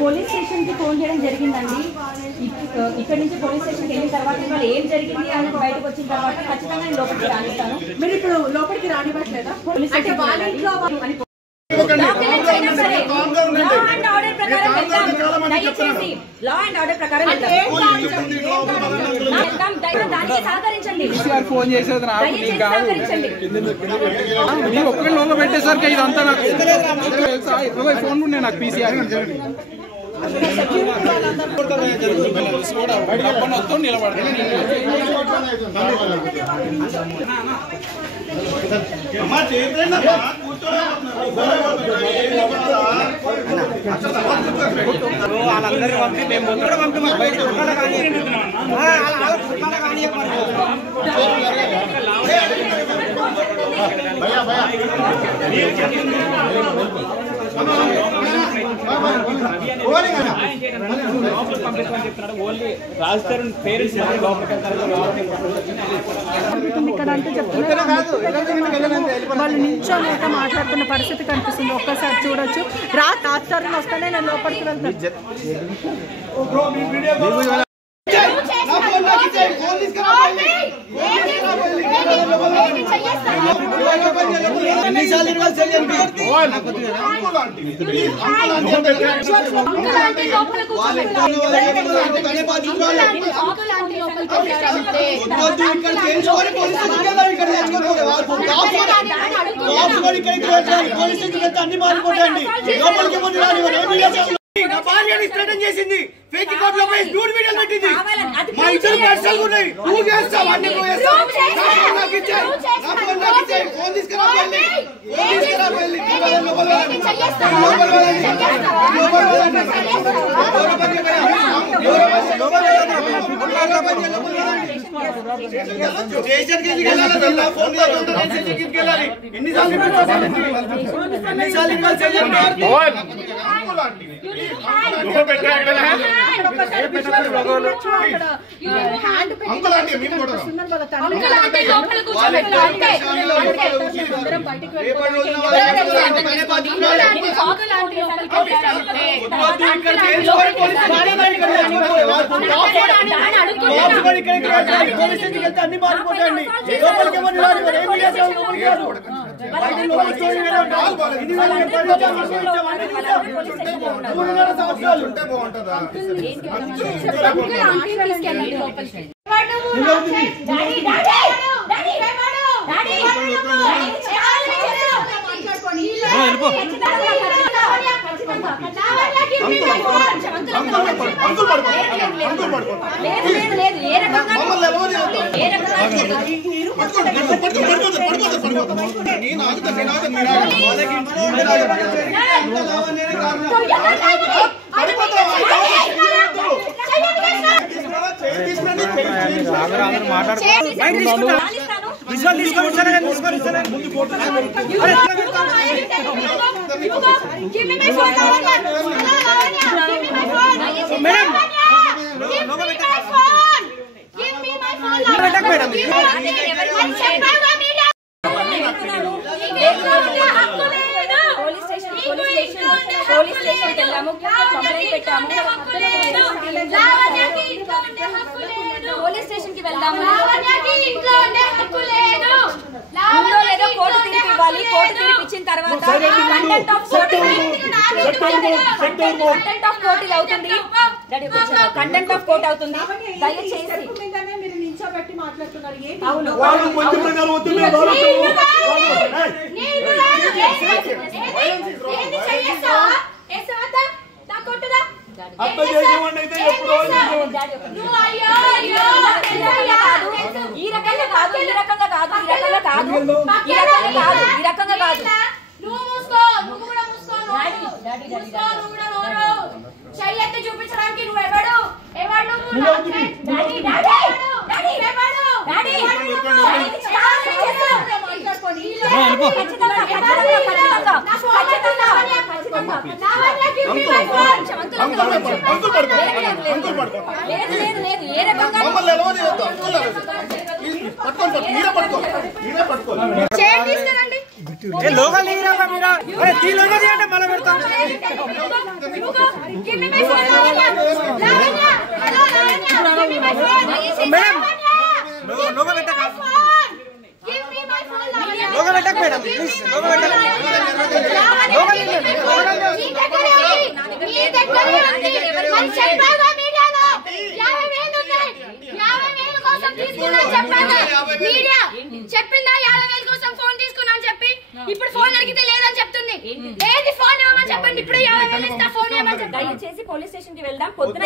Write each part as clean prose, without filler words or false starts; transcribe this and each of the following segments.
Police స్టేషన్కి phone చేయడం జరిగిందండి. ఇక్కడ నుంచి పోలీస్ స్టేషన్కి వెళ్ళిన తర్వాత వాళ్ళు ఏం జరిగింది అని బయటకు వచ్చిన తర్వాత ఖచ్చితంగా నేను లోపలికి రానిస్తాను. మీరు ఇప్పుడు లోపలికి రానివ్వట్లేదా? Police station law and order ప్రకారం సహకరించండి. ఫోన్ చేసేది ఒక్కరి లోపల పెట్టేసరికి ఇదంతా నాకు 20 ఫోన్లు ఉన్నాయి నాకు పీసీఆర్ నిలబడతాను. వాళ్ళందరినీ పంపి మేము మొత్తం పంపి బయట వాళ్ళు నిల్చొని మాట్లాడుతున్న పరిస్థితి కనిపిస్తుంది. ఒక్కసారి చూడొచ్చు. రాత్రి వస్తేనే నేను లోపలికి వెళ్తాను. అన్ని మారిపోతాయండి. నా భార్య స్టేటస్ చేసింది. ఫేక్ అకౌంట్ లో పోయి న్యూడ్ వీడియోలు పెట్టింది. మా ఇద్దరు పర్సనల్ ఉన్నాయి. నువ్వు చేస్తావు అన్ని నువ్వు చేస్తావు. నాకు ఇచ్చేయ్. నా ఫోన్ నాకు ఇచ్చేయ్. ఫోన్ తీసుకురా వెళ్ళి. ఫోన్ తీసుకురా వెళ్ళి. లోపల వెళ్ళండి. స్టేషన్ కి వెళ్ళాలి. నా ఫోన్ లో స్టేషన్ కి వెళ్ళాలి. ఎన్నిసార్లు అన్ని మారిపోతాయండి. లోపలికి సంవత్సరాలు ఉంటే బాగుంటుందా? పోలీస్ స్టేషన్ వెళ్ళాము, కంప్లైంట్ పెట్టాము. పోలీస్ స్టేషన్ కి వెళ్దాము. ఉందో లేదో కోర్టు తీర్పు ఇవ్వాలి. కోర్టు తీర్పు ఇచ్చిన తర్వాత కంటెంట్ ఆఫ్ కోర్టు అవుతుంది. కంటెంట్ ఆఫ్ కోర్టు అవుతుంది. దయచేసి ఈ రకంగా కాదు, ఈ రకంగా కాదు, ఈ రకంగా కాదు, ఈ రకంగా కాదు, ఈ రకంగా కాదు. చెయ్యెత్తి చూపించడానికి నువ్వు ఎవడు చెప్పిందా 50,000 కోసం ఫోన్ తీసుకున్నాను చెప్పి ఇప్పుడు ఫోన్ అడిగితే లేదని చెప్తుంది. ఏది ఫోన్ ఇవ్వమని చెప్పండి. ఇప్పుడు 50,000 ఇస్తా ఫోన్ ఇవ్వమని చెప్పండి. దయచేసి పోలీస్ స్టేషన్ కి వెళ్దాం. పొద్దున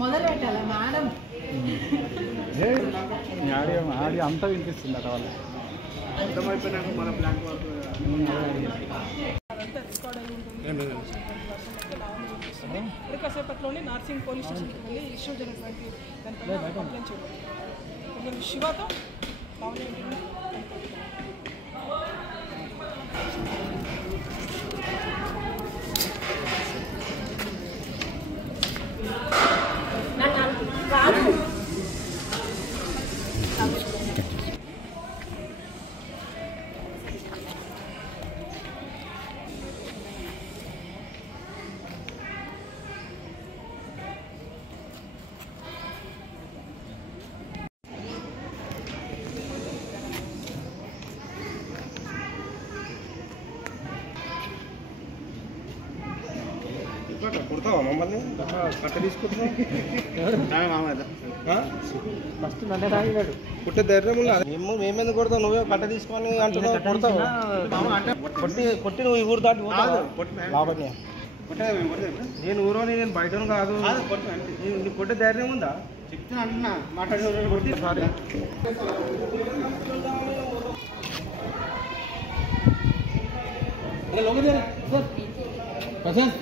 మొదలు పెట్టాలా మేడం? ఆడి అంతా వినిపిస్తుంది అట వాళ్ళు కాసేపట్లోనే నార్సింగ్ పోలీస్ స్టేషన్కి వెళ్ళి ఇష్యూ జరిగినటువంటి దానిపైన కంప్లైంట్ చేయాలి. శివతో కుడతావా మమ్మల్ని కట్ట తీసుకుంటున్నావు ఫస్ట్ నన్నే తాగినాడు పుట్టే ధైర్యం మేమెందుకు కొడతావు? నువ్వే కట్ట తీసుకొని అంటున్నావు కొడతావు. కొట్టి నువ్వు ఈ ఊరు దాటి బాబని నేను ఊరోని నేను బయట కాదు. నీకు కొట్టే ధైర్యం ఉందా? చెప్తున్నా అంటున్నా మాట్లాడే సారీ ప్రశాంత్